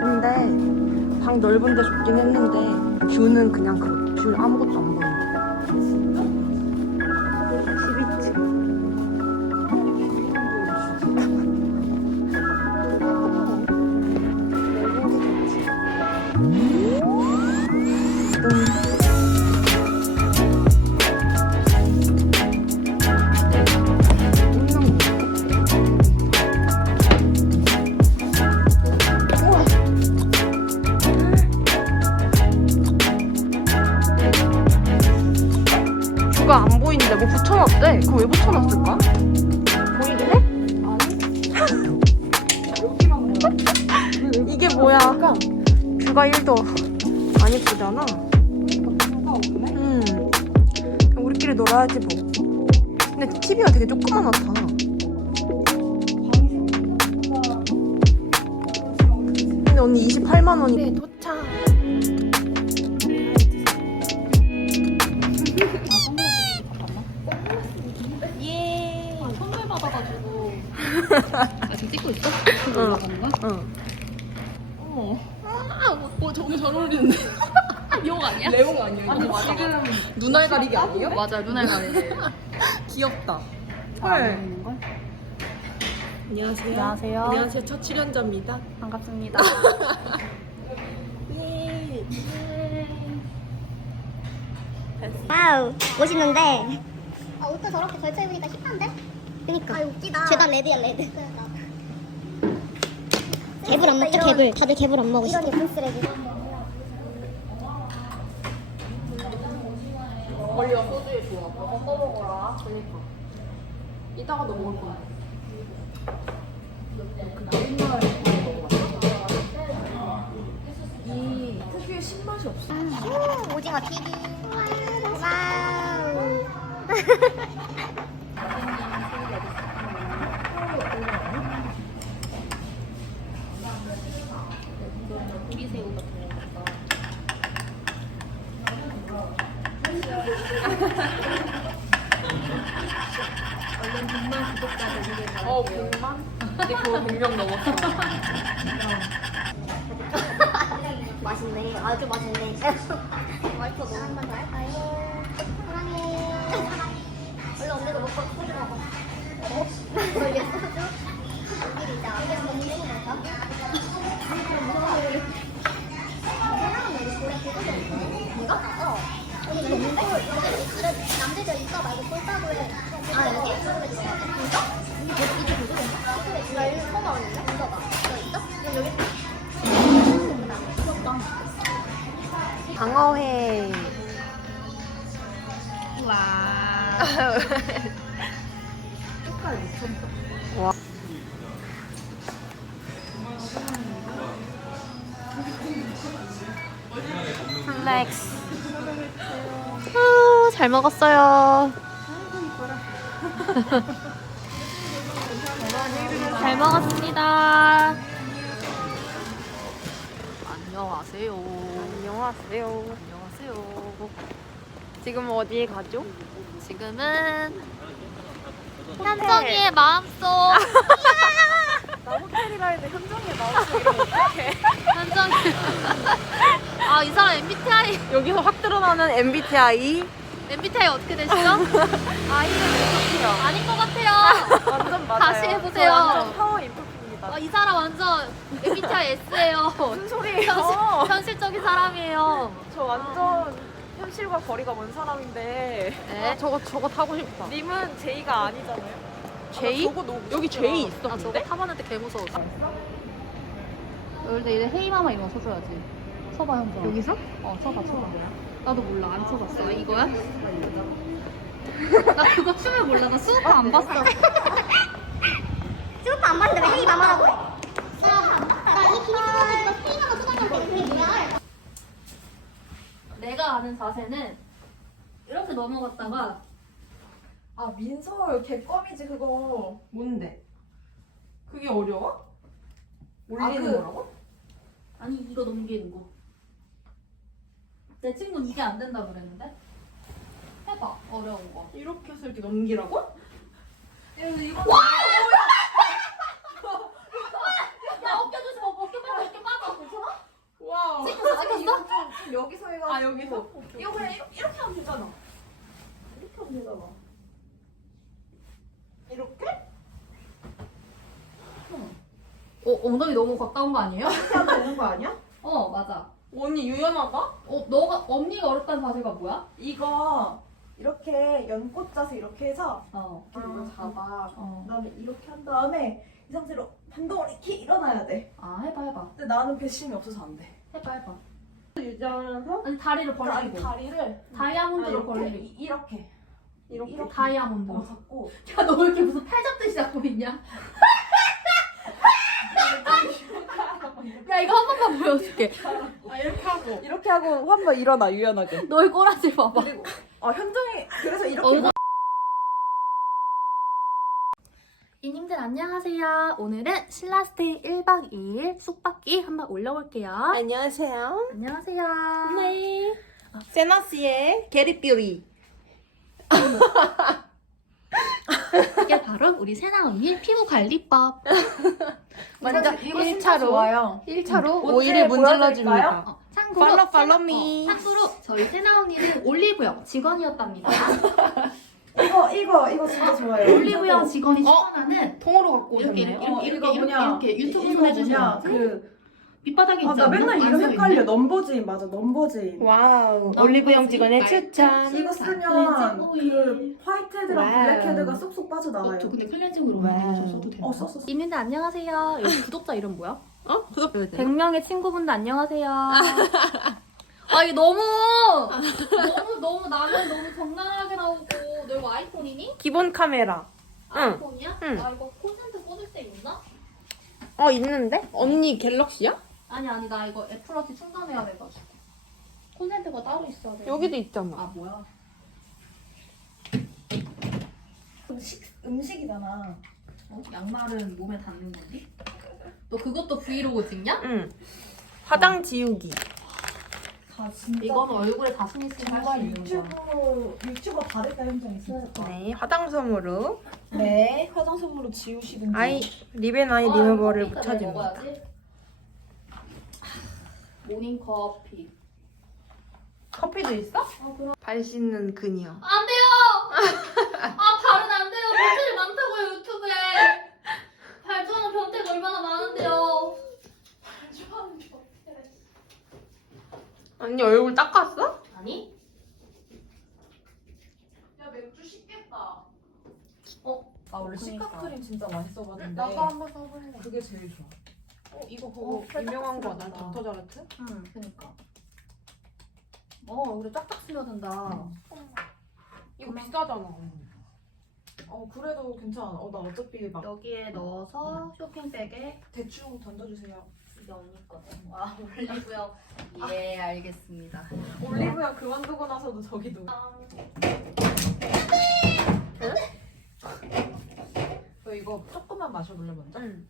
근데 방 넓은데 좋긴 했는데 뷰는 그냥 그뷰 아무것도 안 이게 뭐야? 뷰가 1도 안 이쁘잖아. 음. 그냥 우리끼리 놀아야지 뭐. 근데 TV가 되게 조그만 하다. 근데 언니 28만 원이. 네, 도착. 선물 받아가지고. 아, 지금 찍고 있어? 응. 응. 어머. 아, 뭐, 저게 잘 어울리는데. 미용 아니야? 레옹 아니에요? 아니, 맞아. 눈알 가리기 아니에요? 맞아, 눈알 가리기. 귀엽다. 아, 헐. 걸? 안녕하세요. 안녕하세요. 안녕하세요. 첫 출연자입니다. 반갑습니다. 예. 와우 멋있는데 아 옷도 저렇게 걸쳐 입으니까 힙한데? 그니까 아 웃기다 죄다 레드야 레드 그러니까 개불 안 먹죠 개불 다들 개불 안 먹으시죠 이런 예쁜 쓰레기 멀리가 소주에 좋아. 먹어 먹어라. 그니까. 이따가 너 먹을 거야. 이 특유의 신맛이 없어. 음, 오징어 튀김 와우 거. 어, 100만? 이제 그거 100명 넘었어. 맛있네 아주 맛있네 맛있어 너 한번 더 할까요? 사랑해 원래 언니도 먹고 소주 먹어 어? 소주? 여기 이제 앞에 한번 내리면 와. 플렉스. 아, 잘 먹었어요. 잘 먹었습니다. 안녕하세요. 안녕하세요. 안녕하세요. 지금 어디에 가죠? 지금은 현정이의 마음속. 나 호텔이라 했는데 현정이의 마음속 이러면 어떡해. 현정이. 아, 이 사람 MBTI. 여기서 확 드러나는 MBTI. MBTI 어떻게 되시죠? 아이는. 아닌 것 같아요. 완전 맞아요. 다시 해보세요. 저 완전 파워 인프입니다. 아, 이 사람 완전 MBTI S예요. 무슨 소리예요? 현실, 현실적인 사람이에요. 저 완전 현실과 거리가 먼 사람인데. 네. 저거 저거 타고 싶다. 님은 J가 아니잖아요. J? 어, 저거 너 여기 J 있어. 아, 저거 타봤는데 개 무서웠어. 원래 이래 헤이마마 이런 거 쳐줘야지. 쳐봐, 현정. 여기서? 어, 쳐봐, 쳐봐. 나도 몰라, 안 쳐봤어. 아, 이거야? 나 그거 춤을 몰라. 나 수우파 안 봤어. 스우프 안 봤는데 왜 헤이 마마라고 해? 내가 아는 자세는 이렇게 넘어갔다가 아 민설 개껌이지 그거. 뭔데? 그게 어려워? 올리는 아, 그- 거라고? 아니 이거 넘기는 거. 내 친구는 이게 안 된다 그랬는데? 해봐 어려운 거 이렇게 해서 이렇게 넘기라고? 그래서 이거 야 어깨 조심 어깨 빠져 어깨 빠져 괜찮아? 와. 찍혔어? 좀 여기서 해가지고. 아 여기서? 이거 그냥 이렇게, 이렇게 하면 되잖아. 이렇게 하면 되잖아. 이렇게? 어 엉덩이 너무 가까운 거 아니에요? 이렇게 하면 되는 거 아니야? 어 맞아 언니 유연하다? 어 너가 언니가 어렵다는 자세가 뭐야? 이거 이렇게 연꽃 자세 이렇게 해서 어 이렇게 이거 잡아. 어. 그다음에 이렇게 한 다음에 이 상태로 반동을 이렇게 일어나야 돼. 아 해봐 해봐 근데 나는 배심이 없어서 안 돼. 해봐 해봐 유지하면서 아니 다리를 아니, 벌리고. 다리를 다이아몬드로 이렇게, 벌리고 이- 이렇게. 이렇게. 이렇게 다이아몬드 어, 잡고. 야너 왜 이렇게 무슨 팔 잡듯이 잡고 있냐? 야 이거 한 번만 보여줄게. 아 이렇게 하고. 이렇게 하고 한 번 일어나 유연하게. 너의 꼬라지 봐봐. 그리고 어 현정이 그래서 이렇게 어, 이님들 안녕하세요. 오늘은 신라스테이 1박 2일 숙박기 한번 올려볼게요. 안녕하세요. 안녕하세요. 네. 세나 씨의 게리 뷰리. 이게 바로 우리 세나 언니 피부 관리법. 먼저 이거 진짜 1차로 좋아요. 1차로 언제 오일을 문질러 보여드릴까요? 줍니다. 어, 참고로 팔로 팔로 미. 어, 참고로 저희 세나 언니는 올리브영 직원이었답니다. 이거 이거 이거 진짜 좋아요. 올리브영 직원이 어? 추천하는 통으로 갖고 이렇게 오셨네요. 이렇게 어, 이렇게 이거 이렇게, 뭐냐, 이렇게 유튜브 이거. 뭐냐, 그 밑바닥에 아, 있지 나? 맨날 안 이름. 헷갈려. 넘버즈인 맞아. 넘버즈인. 와우. 나 올리브영? 직원의 말- 추천. 이거 클렌징 쓰면 오일. 그 화이트 헤드랑 와우. 블랙 헤드가 쏙쏙 빠져나와요. 어, 저 근데 클렌징으로 와우. 써도 되나? 어, 썼어. 이민들 안녕하세요. 여기 구독자 이름 뭐야? 어? 그거 배워야 100명의 친구분들 안녕하세요. 아, 이게 너무 너무 너무 나는 너무 적나 아이폰이니? 기본 카메라. 응. 아이폰이야? 응. 아 이거 콘센트 꽂을 때 있나? 어 있는데? 언니 갤럭시야? 아니 아니 나 이거 애플워치 충전해야 돼가지고 콘센트가 따로 있어야 돼. 여기도 있잖아. 아 뭐야? 음식 음식이잖아. 어? 양말은 몸에 닿는 건데? 너 그것도 브이로그 찍냐? 응. 화장 지우기. 다 진짜 이거는 얼굴에 자신 있으면 할수 정말 있는 거야. 유튜브 다 됐다 현정이 진짜. 네. 화장솜으로 네. 화장솜으로 지우시든지. 아이 립앤 아이 아, 리무버를 커피가 묻혀줍니다. 모닝 커피. 커피도 있어? 아 그럼 발 씻는 그녀. 안 돼요. 아 발은 안 돼요. 변태이 많다고요 유튜브에. 발 좋아하는 변태가 얼마나 많은데요. 발 좋아하는 변태. 언니 얼굴 닦았어? 아니? 야 맥주 식겠다. 어? 나 원래 그러니까. 시카 크림 진짜 많이 써봤는데 나도 한번 써볼래. 그게 제일 좋아. 어 이거 그거 유명한 거나 닦았어. 닥터 자르트? 응. 그니까. 어 얼굴에 쫙쫙 스며든다. 이거 비싸잖아. 어 그래도 괜찮아. 어나 어차피 막 여기에 넣어서 쇼핑백에 대충 던져주세요. 이게 언니 거든. 아 올리고요. 예 알겠습니다. 올리브영 그만두고 나서도 저기도. 저 이거 조금만 마셔볼래 먼저? 응.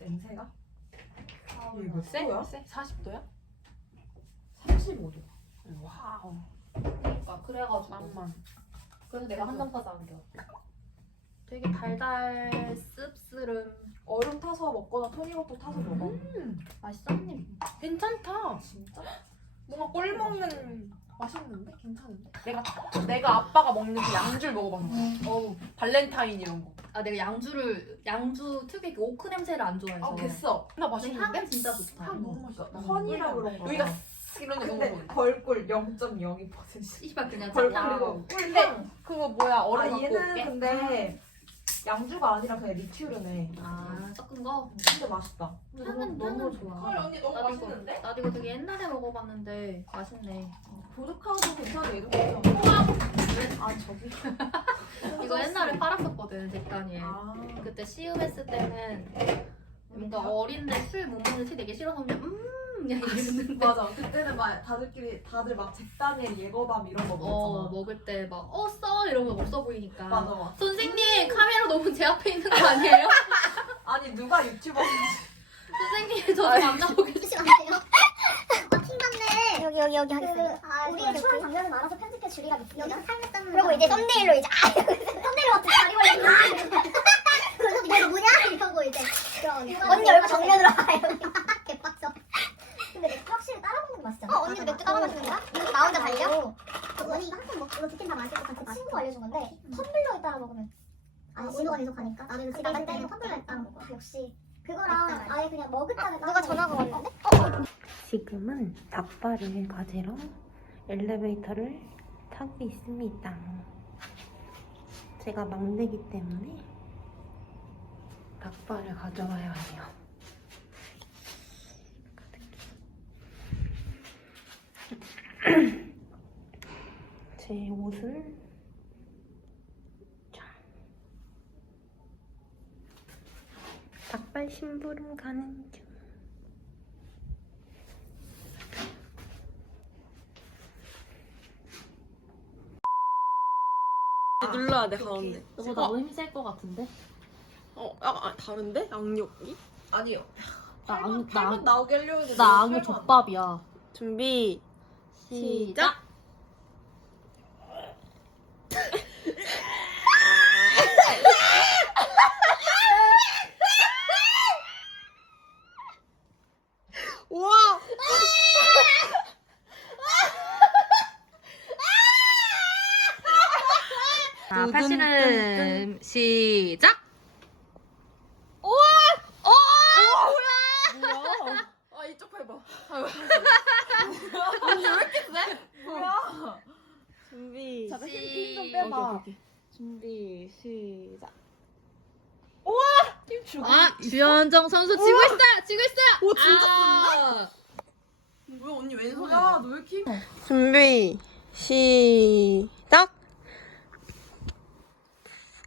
냄새가? 이거 세? 뭐야? 세? 40도야? 35도. 와우. 그러니까 그래가지고. 낭만. 그래서 내가 한 잔 타서 안겨. 되게 달달 씁쓸음 얼음 타서 먹거나 토닉워터 타서 먹어. 맛있어 언니. 괜찮다. 진짜? 뭔가 꿀 먹는 맛있는데? 괜찮은데? 내가 내가 아빠가 먹는 그 양줄 먹어봤는데. 어우 발렌타인 이런 거. 아 내가 양주를 양주 특유의 그 오크 냄새를 안 좋아해서. 아 됐어. 나 근데 맛있는데? 향은 진짜 좋다. 향 너무 맛있어. 허니라 그런가 봐. 여기가 쓱 이런 데 근데 좋은데. 벌꿀 0.02%. 씨발 그냥 벌꿀. 그리고 근데. 그거 뭐야 아 얼음 갖고 얘는 올게. 근데 양주가 아니라 그냥 리큐르네. 아 섞은 거. 근데 맛있다. 근데 향은 너무- 향은 너무 좋아. 헐 언니 너무 나도 이거 맛있는데? 나도 이거 되게 옛날에 먹어봤는데 맛있네. 보드카도 괜찮아 얘도 괜찮아. 아 저기. 이거 옛날에 팔았었거든 잭다니엘. 아. 그때 시음했을 때는 뭔가 어린데 술 못 먹는 티 되게 싫어서 그냥 음 그냥 이랬는데 맞아. 그때는 막 다들끼리 다들 막 잭다니엘 예거밤 이런 거 어 먹었잖아. 먹을 때 막 어 써 이러면 없어 보이니까 맞아 맞아. 선생님 카메라 너무 제 앞에 있는 거 아니에요? 아니 누가 유튜버 선생님 저 좀안 잠시만요. 아. 여기 여기 여기 여기 하겠어요. 우리의 추한 장면을 말아서 편집해 주리라 믿습니다. 그리고 이제 썸네일로 이제 아 썸네일로 어떻게 다리 걸려 그래서 이게 뭐냐 이러고 이제 언니 얼굴 정면으로 봐요. 개빡쳐. 근데 맥주 확실히 따라 먹는 게 맛있잖아. 어 언니도 맥주 따라 마시는 거야? 이거 나 혼자 달려? 언니 이거 항상 먹 이거 두캔다 마실 때그 친구가 알려준 건데 텀블러에 따라 먹으면 아 온도가 계속 가니까 나는 집에 있을 때는 텀블러에 따라 먹어. 역시 그거랑 아예 그냥 먹을 때 누가 전화가 왔는데? 지금은 닭발을 가지러 엘리베이터를 타고 있습니다. 제가 막내기 때문에 닭발을 가져와야 해요. 제 옷을 자. 심부름 가는 중. 눌러야 돼 가운데. 너보다 너무 힘셀 것 같은데? 어, 아, 아 다른데? 양념이? 아니요. 나 안, 나, 안- 나오게 하려고 했는데 나 팔만. 족밥이야. 준비 시작. 우와! 자, 뚜둔, 시작! 아 이쪽 해봐. 준비. 잠깐 시- 힘좀 빼봐. 오케이, 오케이. 준비 시작. 힘 주고. 아, 주현정 선수 치고 있어! 치고 있어! 오, 진짜 아. 왜 언니 왼손이야? 너왜 이렇게 힘? 준비 시작.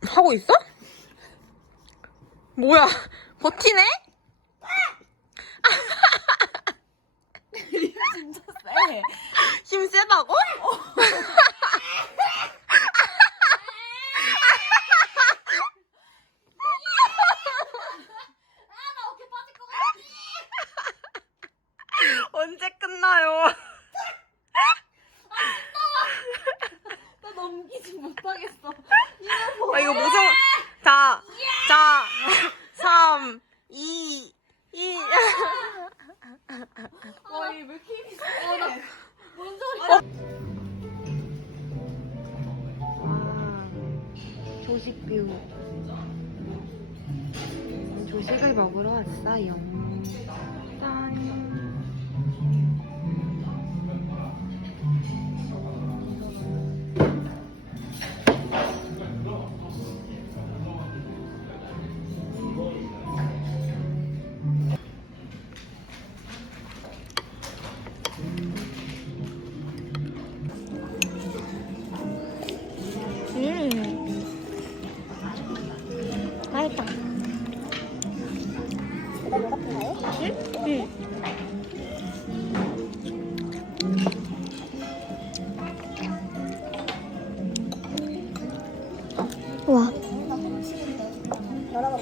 하고 있어? 뭐야? 버티네? 진짜 세. 힘 세다고?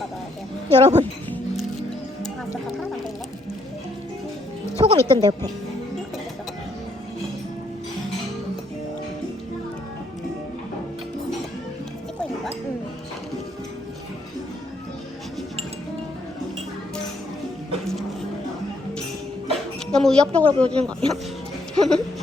가져야 돼요. 여러 번. 아? 소금 있던데, 옆에. 찍고 있는 거야? 응. 너무 위협적으로 보여주는 거 아니야?